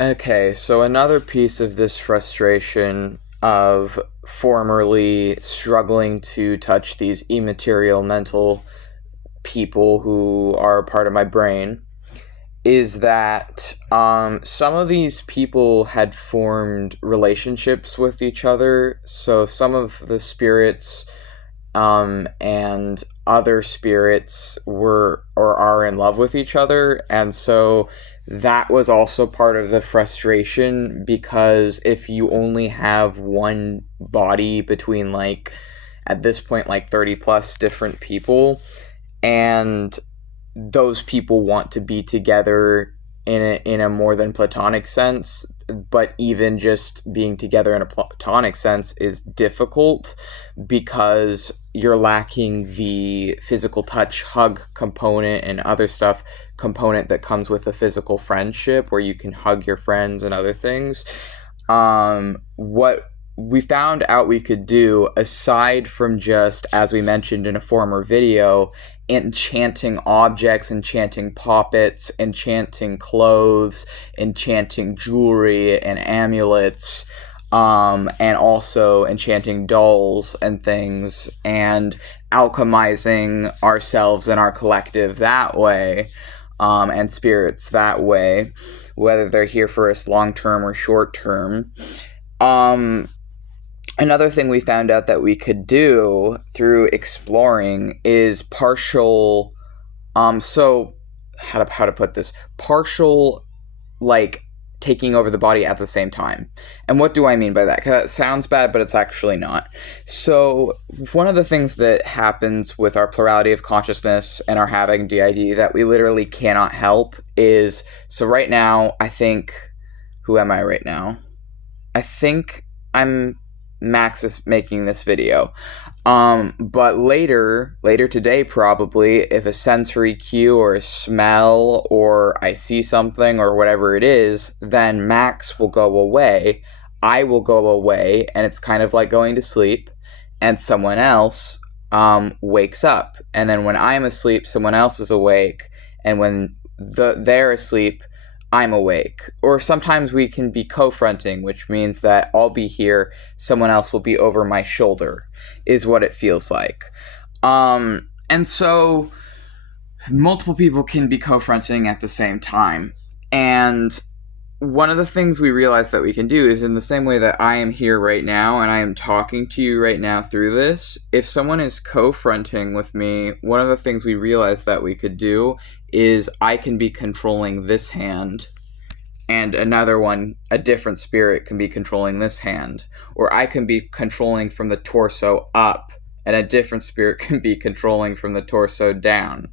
Okay, so another piece of this frustration of formerly struggling to touch these immaterial mental people who are a part of my brain is that some of these people had formed relationships with each other. So some of the spirits and other spirits were or are in love with each other, and so that was also part of the frustration because if you only have one body between like at this point like 30 plus different people and those people want to be together in a more than platonic sense, but even just being together in a platonic sense is difficult because you're lacking the physical touch hug component and other stuff component that comes with a physical friendship where you can hug your friends and other things. What we found out we could do, aside from just, as we mentioned in a former video, enchanting objects, enchanting puppets, enchanting clothes, enchanting jewelry and amulets, and also enchanting dolls and things, and alchemizing ourselves and our collective that way, and spirits that way, whether they're here for us long term or short term. Um, Another thing we found out that we could do through exploring is partial so how to put this, partial, like, taking over the body at the same time. And what do I mean by that? Because it sounds bad, but it's actually not. So one of the things that happens with our plurality of consciousness and our having DID that we literally cannot help is, so right now I think, who am I right now? I think I'm Max is making this video. But later today, probably, if a sensory cue or a smell or I see something or whatever it is, then Max will go away. I will go away, and it's kind of like going to sleep, and someone else wakes up. And then when I'm asleep, someone else is awake, and when they're asleep, I'm awake. Or sometimes we can be co-fronting, which means that I'll be here, someone else will be over my shoulder, is what it feels like. And so multiple people can be co-fronting at the same time. And one of the things we realize that we can do is, in the same way that I am here right now and I am talking to you right now through this, if someone is co-fronting with me, one of the things we realize that we could do is I can be controlling this hand and another one, a different spirit, can be controlling this hand. Or I can be controlling from the torso up and a different spirit can be controlling from the torso down.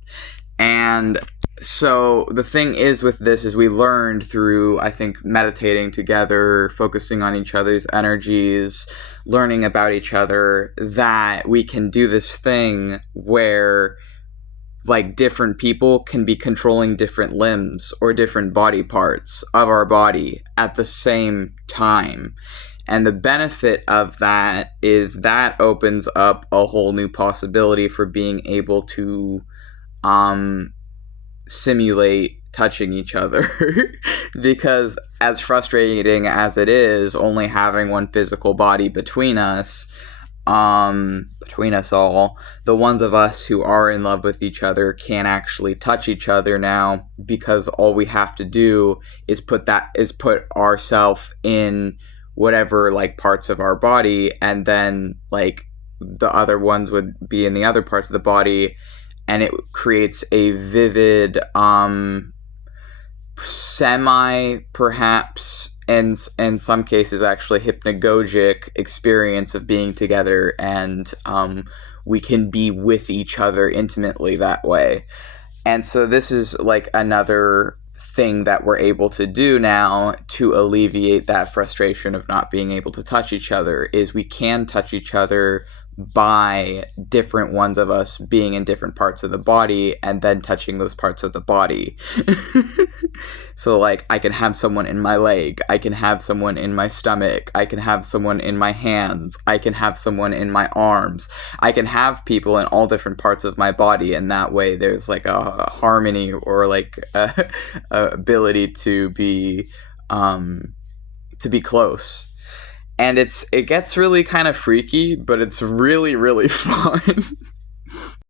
And so the thing is with this is we learned through, I think, meditating together, focusing on each other's energies, learning about each other, that we can do this thing where like different people can be controlling different limbs or different body parts of our body at the same time. And the benefit of that is that opens up a whole new possibility for being able to simulate touching each other. Because as frustrating as it is, only having one physical body between us all, the ones of us who are in love with each other can actually touch each other now, because all we have to do is put ourselves in whatever like parts of our body, and then like the other ones would be in the other parts of the body, and it creates a vivid semi, perhaps, and in some cases actually hypnagogic experience of being together, and we can be with each other intimately that way. And so this is like another thing that we're able to do now to alleviate that frustration of not being able to touch each other, is we can touch each other by different ones of us being in different parts of the body and then touching those parts of the body. So like I can have someone in my leg, I can have someone in my stomach, I can have someone in my hands, I can have someone in my arms, I can have people in all different parts of my body, and that way there's like a harmony or like a ability to be to be close. And it gets really kind of freaky, but it's really, really fun.